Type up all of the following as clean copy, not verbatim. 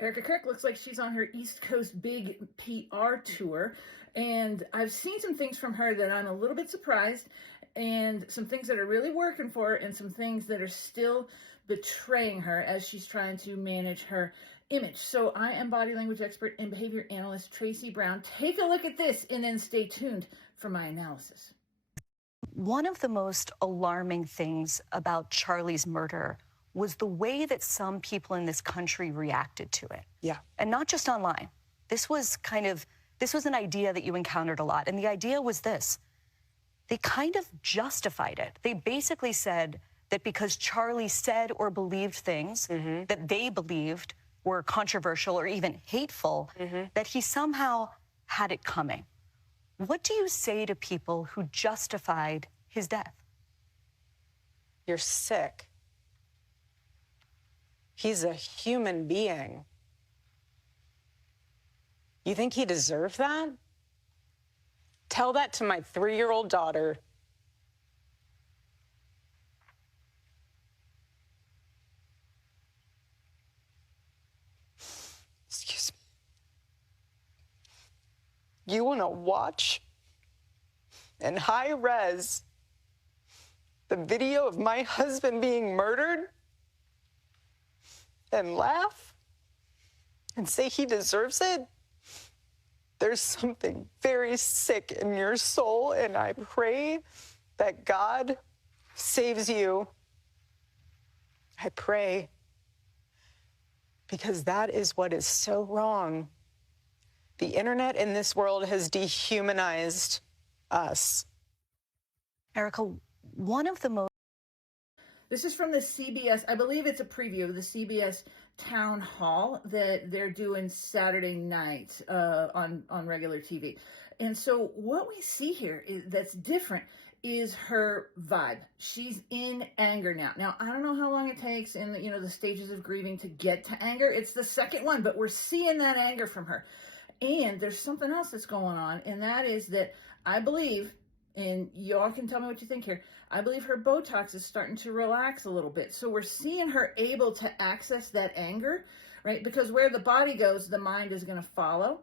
Erika Kirk looks like she's on her East Coast big PR tour. And I've seen some things from her that I'm a little bit surprised, and some things that are really working for her, and some things that are still betraying her as she's trying to manage her image. So I am body language expert and behavior analyst Traci Brown. Take a look at this and then stay tuned for my analysis. One of the most alarming things about Charlie's murder was the way that some people in this country reacted to it. Yeah. And not just online. This was an idea that you encountered a lot. And the idea was this. They kind of justified it. They basically said that because Charlie said or believed things that they believed were controversial or even hateful, that he somehow had it coming. What do you say to people who justified his death? You're sick. He's a human being. You think he deserved that? Tell that to my 3-year-old daughter. Excuse me. You want to watch in high res the video of my husband being murdered and laugh and say he deserves it? There's something very sick in your soul, and I pray that God saves you. I pray, because that is what is so wrong. The internet in this world has dehumanized us. Erika, one of the most... This is from the CBS, I believe it's a preview of the CBS town hall that they're doing Saturday night on regular TV. And so what we see here that's different is her vibe. She's in anger now. Now, I don't know how long it takes in the stages of grieving to get to anger. It's the second one, but we're seeing that anger from her. And there's something else that's going on, and that is that I believe, and y'all can tell me what you think here, I believe her Botox is starting to relax a little bit. So we're seeing her able to access that anger, right? Because where the body goes, the mind is going to follow.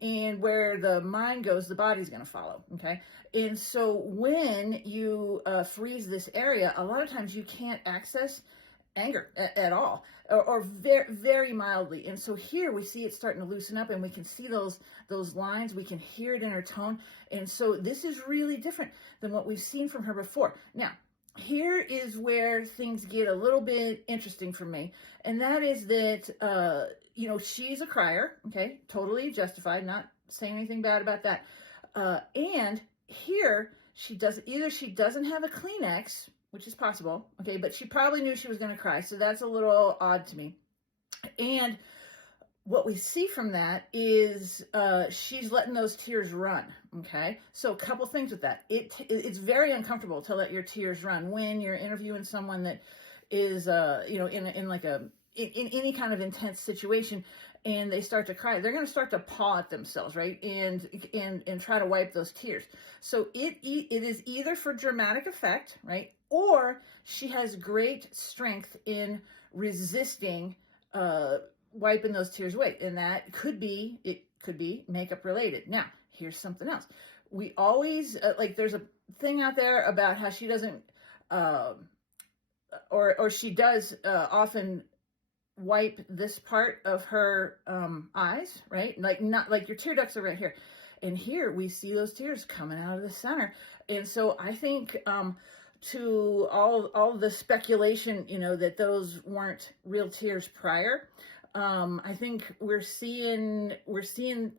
And where the mind goes, the body's going to follow, okay? And so when you freeze this area, a lot of times you can't access anger at all, or very, very mildly. And so here we see it starting to loosen up, and we can see those lines. We can hear it in her tone. And so this is really different than what we've seen from her before. Now, here is where things get a little bit interesting for me. And that is that, she's a crier, okay? Totally justified, not saying anything bad about that. And here she doesn't have a Kleenex, which is possible, okay, but she probably knew she was going to cry, so that's a little odd to me. And what we see from that is she's letting those tears run, okay? So a couple things with that. It's very uncomfortable to let your tears run when you're interviewing someone that is, in any kind of intense situation, and they start to cry. They're going to start to paw at themselves, right? And try to wipe those tears. So it is either for dramatic effect, right? Or she has great strength in resisting wiping those tears away. And it could be makeup related. Now, here's something else. We always, there's a thing out there about how she doesn't, or she does often wipe this part of her eyes, right? Not like your tear ducts are right here. And here we see those tears coming out of the center. And so I think to all the speculation, that those weren't real tears prior, I think we're seeing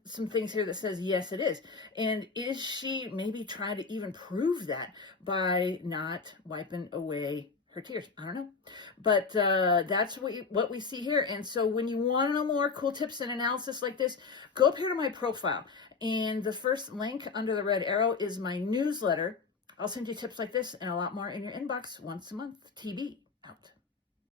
some things here that says, yes, it is. And is she maybe trying to even prove that by not wiping away her tears? I don't know. But that's what we see here. And so when you want to know more cool tips and analysis like this, go up here to my profile. And the first link under the red arrow is my newsletter. I'll send you tips like this and a lot more in your inbox once a month. TB.